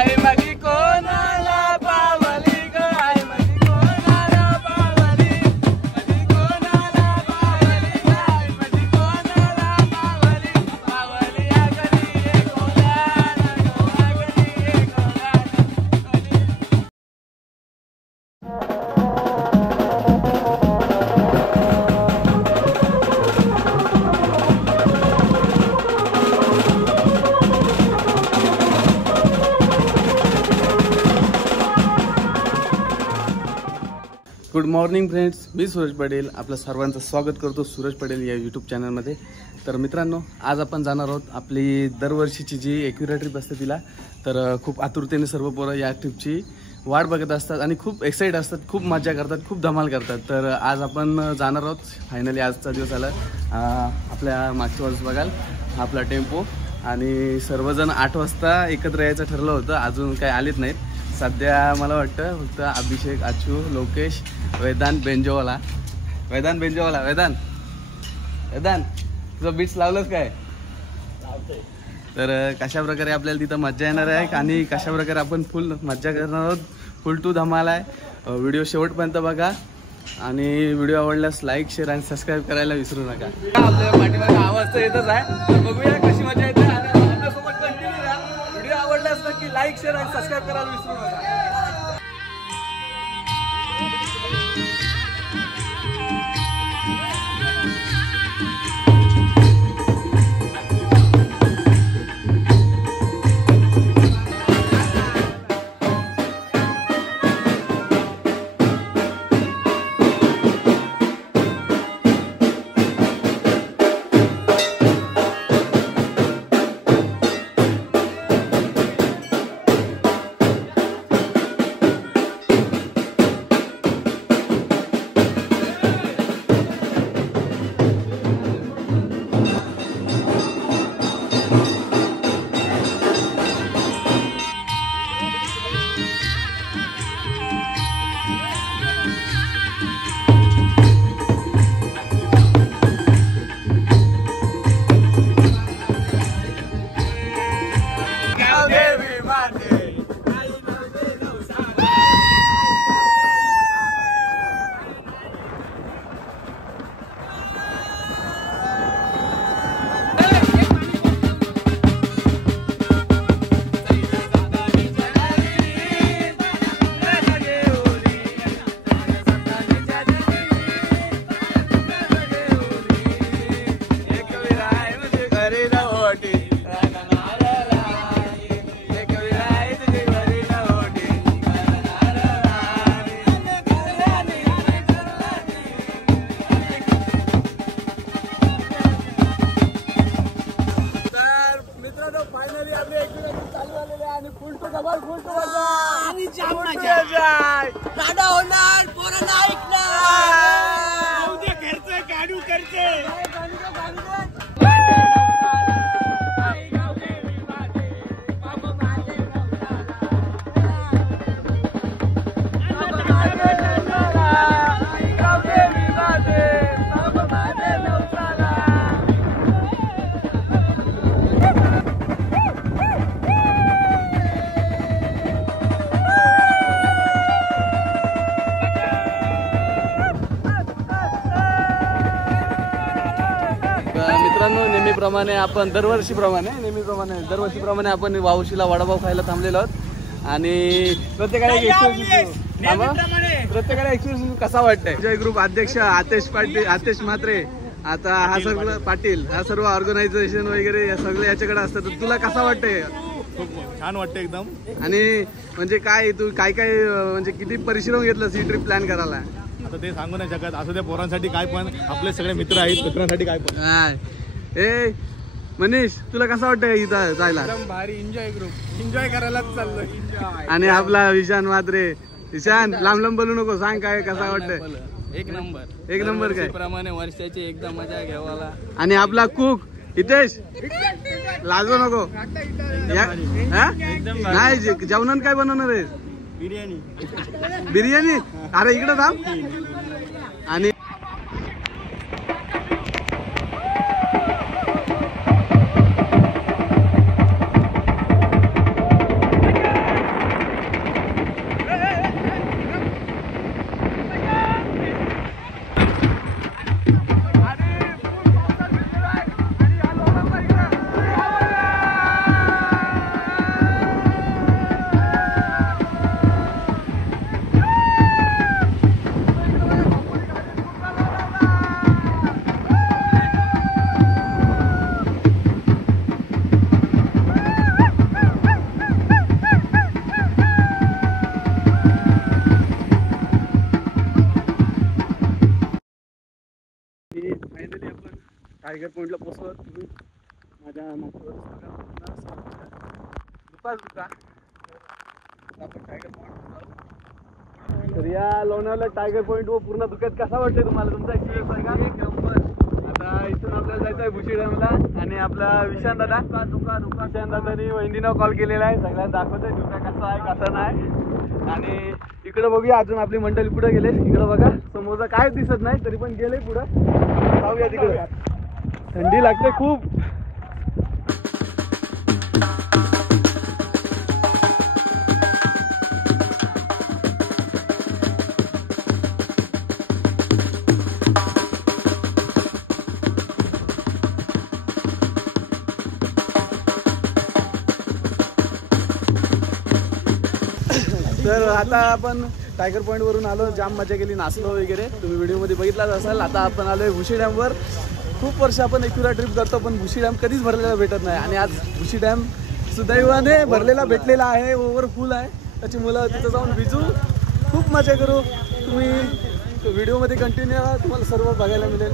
आई मगी कोणाला पावली ग आई मगी कोणाला पावली मगी कोणाला पावली ग आई मगी कोणाला पावली पावली आगरी कोणाला आगरी गुड मॉर्निंग फ्रेंड्स, मी सूरज पटेल आपलं सर्वांचं स्वागत करतो सूरज पटेल या यूट्यूब चॅनलमध्ये. तर मित्रांनो, आज आपण जाणार आहोत आपली दरवर्षीची जी एकविरा ट्रिप असते तिला. तर खूप आतुरतेने सर्व पोरं या ट्रिपची वाट बघत असतात आणि खूप एक्साइट असतात, खूप मजा करतात, खूप धमाल करतात. तर आज आपण जाणार आहोत. फायनली आजचा दिवस आला. आपल्या मागच्या बाजूस बघाल आपला टेम्पो आणि सर्वजण 8 वाजता एकत्र यायचं ठरलं होतं. अजून काही आलेत नाहीत. सध्या मला वाटतं फक्त अभिषेक, अच्चू, लोकेश, वेदांत बेंजोवाला. वेदांत तुझं बीट्स लावलंच काय? तर कशा प्रकारे आपल्याला तिथं मज्जा येणार आहे आणि कशा प्रकारे आपण फुल मज्जा करणार आहोत. फुल टू धमाल आहे. व्हिडिओ शेवटपर्यंत बघा आणि व्हिडिओ आवडल्यास लाईक, शेअर आणि सबस्क्राईब करायला विसरू नका. आपल्या पाठीमागे आवाज तर येतच आहे, तर बघूया कशी मजा येते. आणि आपल्यासोबत कंटिन्यू राहा. व्हिडिओ आवडल्यास नक्की लाईक, शेअर आणि सबस्क्राईब करायला विसरू नका. फायनली आपली एकविरा चालू झालेली आहे आणि full to double full to मजा आणि जाम मजा दादा होणार पोरांना ऐकणार उद्या खर्च काढू करते मित्रांनो, नेहमीप्रमाणे आपण दरवर्षीप्रमाणे आपण वावशीला वडापाव खायला थांबलेलो आहोत आणि प्रत्येकाला एक्सपिरियन्स कसा वाटतंय. जय ग्रुप अध्यक्ष आतेश म्हात्रे, आता हा सगळं पाटील, हा सर्व ऑर्गनायझेशन वगैरे सगळे याच्याकडे असतात. तर तुला कसा वाटतंय? खूप छान वाटतं एकदम. आणि म्हणजे काय तू काय म्हणजे किती परिश्रम घेतलं ही ट्रिप प्लॅन करायला? आता ते सांगू नाही शकत. असं त्या पोरांसाठी काय पण, आपले सगळे मित्र आहेत, मित्रांसाठी काय पण. ए मनीष, तुला कसं वाटतं इथं जायला? भारी एन्जॉय करायलाच चाललोय. आणि आपला विशान म्हात्रे. विशान, लांब बोलू नको, सांग काय कसा वाटतंय? एक नंबर काय प्रमाणे वर्षाची एकदम मजा घ्यावाला. आणि आपला कुक हितेश, लाजू नको. नाही जेवणात काय बनवणार आहे? बिर्याणी. अरे इकडे थांब. आणि टायगर पॉईंटला पोहोचलो. तुम्ही माझ्या मागच्यावर दुका आपण टायगर पॉईंट जाऊ. तर या लोणावळा टायगर पॉईंट व पूर्ण धुक्यात कसा वाटतंय तुम्हाला? तुमचा एक्सपिरियन्स आहे का? एक नंबर. आता इथून आपल्याला जायचं आहे भुशी डॅमला आणि आपला विशांत दादा विशांत दादानी वहिनीनं कॉल केलेला आहे. सगळ्यांना दाखवतोय धुका कसा आहे कसा नाही. आणि इकडे बघूया अजून आपली मंडळी पुढे गेले. इकडे बघा समोरचा काय दिसत नाही तरी पण गेले पुढं. जाऊया तिकडे. थंडी लागते खूप. तर आता आपण टायगर पॉईंट वरून आलो. जाम मजा केली, नाचलो वगैरे. तुम्ही व्हिडिओमध्ये बघितलाच असाल. आता आपण आलोय भुशी डॅमवर. खूप वर्ष आपण एक्युरा ट्रिप करतो पण भुशी डॅम कधीच भरलेला भेटत नाही. आणि आज भुशी डॅम सुदैवाने भरलेला भेटलेला आहे. ओव्हरफुल आहे. त्याची मुलं तिथं जाऊन भिजू, खूप मजा करू. तुम्ही व्हिडिओमध्ये कंटिन्यू राहा, तुम्हाला सर्व बघायला मिळेल.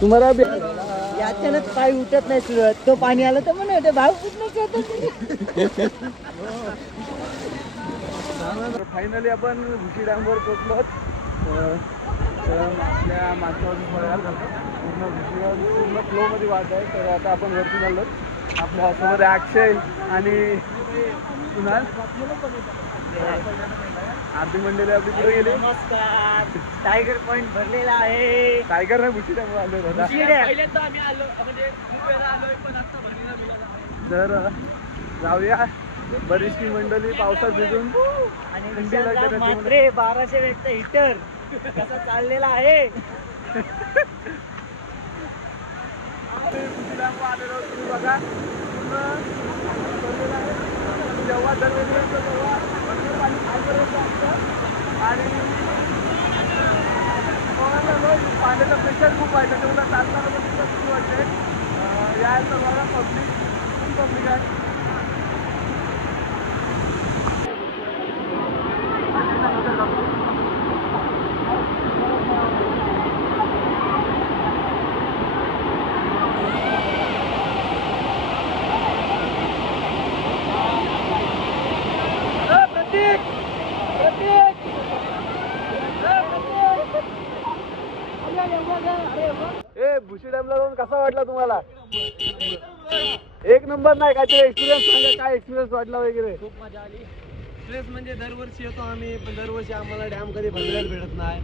तुम्हाला याच्यानंच पाय उठत नाही सुरत. तो पाणी आलं तर म्हणून भाव फायनली आपण भुशी डॅमवर पोहोचलो. आपल्या मागच्या पूर्ण भुशीवर पूर्ण फ्लोमध्ये वाहत आहे. तर आता आपण वरती चाललो. आपल्यासोबत अक्षय आणि कुणाल. आरती मंडळी आपली पुढे गेली. टायगर पॉइंट भरलेला आहे. टायगर नाही भुशी डॅम आलो दादा. तर जाऊया. बरीचशी मंडळी पावसात भिजून आणि मात्रे 1200 व्यक्त हिटर कसा चाललेला आहे. बघा जेव्हा दरवेळी आणि पाण्याचा प्रेशर खूप आहे. त्याच्यामुळे चालताना पण खूप वाटते. यायचं बघा पब्लिक खूप पब्लिक आहे. भुशी डॅमला जाऊन कसा वाटला तुम्हाला? एक नंबर. नाही काहीतरी एक्सपिरियन्स सांगा, काय एक्सपिरियन्स वाटला वगैरे? खूप मजा आली. एक्सपिरियन्स म्हणजे दरवर्षी येतो आम्ही पण दरवर्षी आम्हाला डॅम कधी भरलेला भेटत नाही.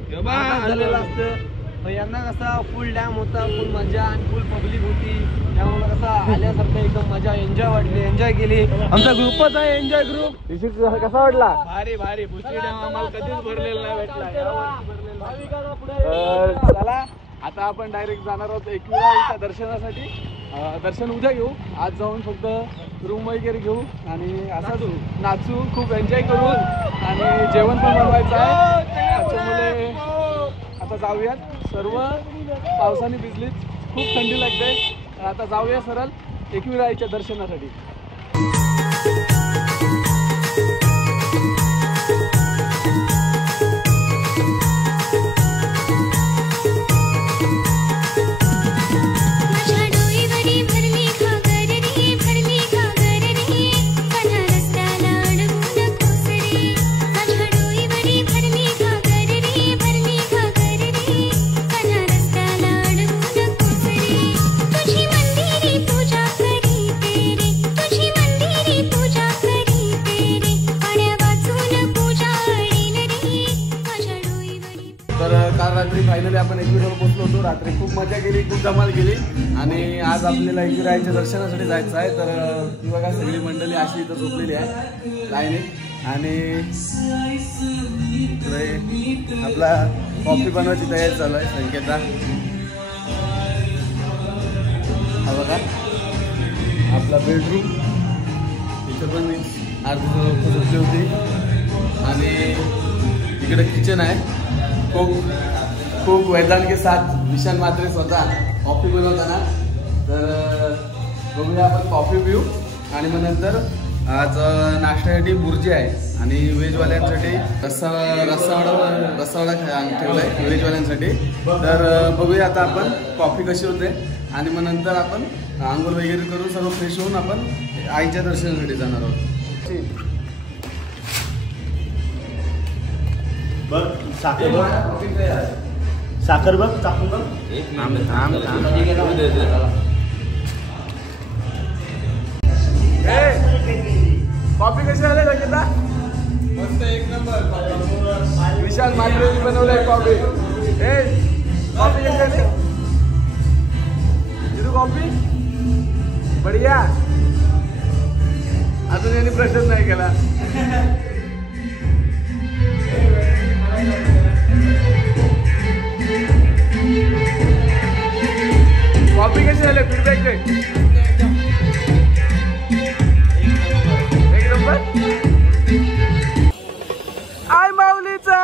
झालेलं असतं. यांना कसा फुल डॅम होता, फुल मजा आणि फुल पब्लिक होती. त्यामुळे कसा आल्यासारखं एकदम मजा, एन्जॉय वाटली, एन्जॉय केली. आमचा ग्रुपच आहे एन्जॉय ग्रुप. कसा वाटला? भारी भारी. भुशी डॅम आम्हाला कधीच भरलेला नाही भेटला. चला आता आपण डायरेक्ट जाणार आहोत एक्युराच्या दर्शनासाठी. दर्शन उद्या घेऊ. आज जाऊन फक्त रूम वगैरे घेऊ आणि असाच नाचू, खूप एन्जॉय करू आणि जेवण पण बनवायचं आहे. त्याच्यामुळे आता जाऊयात. सर्व पावसाने भिजलीत, खूप थंडी लागते. आता जाऊया सरळ एक्युराच्या दर्शनासाठी. काल रात्री फायनली आपण एक्युरावर पोहोचलो होतो. रात्री खूप मजा केली, खूप धमाल केली आणि आज आपल्याला एक्युराच्या दर्शनासाठी जायचं आहे. तर ती बघा सगळी मंडळी अशी इथं झोपलेली आहे लाईनीत आणि आपला कॉफी बनवायची तयारी चालू आहे संकेतचा. हा बघा आपला बेडरूम. तिथं पण अर्धी लोक झोपली होती आणि इकडे किचन आहे. खूप वेदांत के साथ विशाल मात्रे स्वतः कॉफी बनवताना. तर बघूया आपण कॉफी पिऊ आणि मग नंतर आज नाश्त्यासाठी बुर्जी आहे आणि व्हेजवाल्यांसाठी रस्सावडा ठेवलाय व्हेजवाल्यांसाठी। तर बघूया आता आपण कॉफी कशी होते आणि मग नंतर आपण आंघोळ वगैरे करून सर्व फ्रेश होऊन आपण आईच्या दर्शनासाठी जाणार आहोत। बघ साखर बघ, साखर बघ, चाकून बघ। कॉफी कशी झाली संगीता? मस्त, एक नंबर। विशाल मांजरेंनी बनवलंय कॉफी। कॉफी कशी झाली? कॉफी बढिया। अजून यांनी प्रश्न नाही केला। कॉफी कशी झाली? फीडबॅक दे। एक नंबर। आय माऊलीचा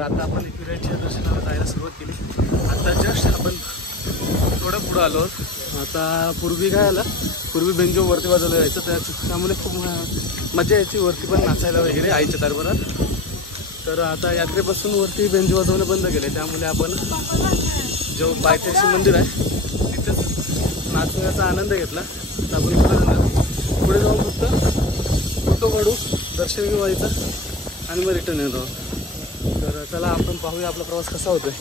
आता आपण एकविराच्या दर्शनाला जायला सुरुवात केली। आता जस्ट आपण थोडं पुढं आलो। आता पूर्वी काय आलं, पूर्वी बेंजो वरती वाजवलं जायचं, त्यामुळे खूप मजा यायची वरती पण नाचायला वगैरे आईच्या दरबारात। तर आता यात्रेपासून वरती बेंजो वाजवणं बंद केले, त्यामुळे आपण जो पायथ्याशी मंदिर आहे तिथंच नाचण्याचा आनंद घेतला। तर आपण पुढे जाऊन फक्त फोटो काढू, दर्शन घेऊ आईचं आणि मग रिटर्न येतो। तर चला आपण पाहूया आपला प्रवास कसा होतोय।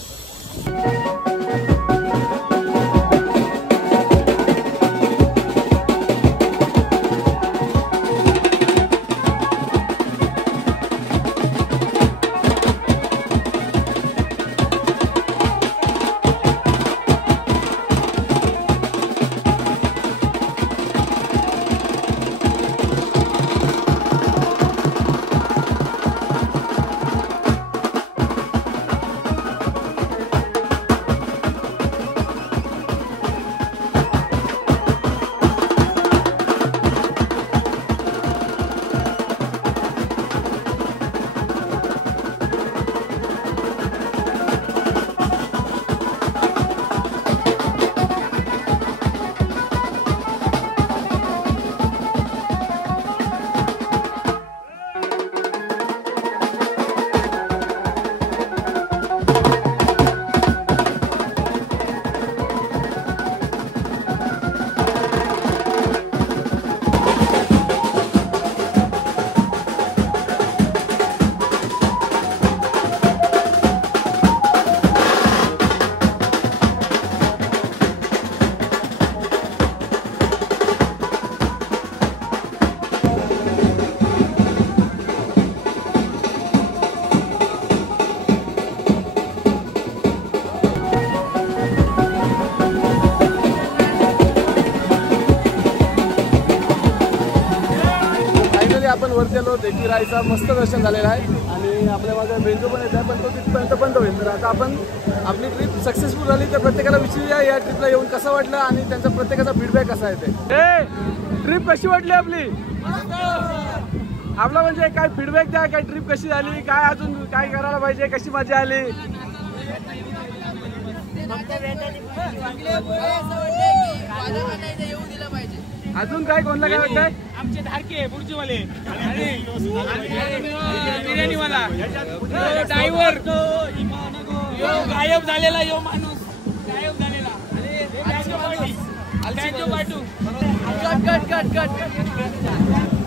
आपण वरती आलो, एकविराईचा मस्त दर्शन झालेलं आहे आणि आपल्या माझा बेंजो पण येत आहे, पण तो तिथपर्यंत बंद होईल। तर आता आपण आपली ट्रिप सक्सेसफुल झाली, तर प्रत्येकाला विचारूया या ट्रिपला येऊन कसं वाटलं आणि त्यांचा प्रत्येकाचा फीडबॅक कसा येते। ट्रिप कशी वाटली आपली? आपला म्हणजे काय फीडबॅक द्या, काय ट्रिप कशी झाली, काय अजून काय करायला पाहिजे, कशी मजा आली? अजून काय कोणला काय वाटतंय? आमचे धारके बुर्जीवाले बिर्याणीवाला ड्रायव्हर गायब झालेला, यो माणूस गायब झालेला, कट कट कट कट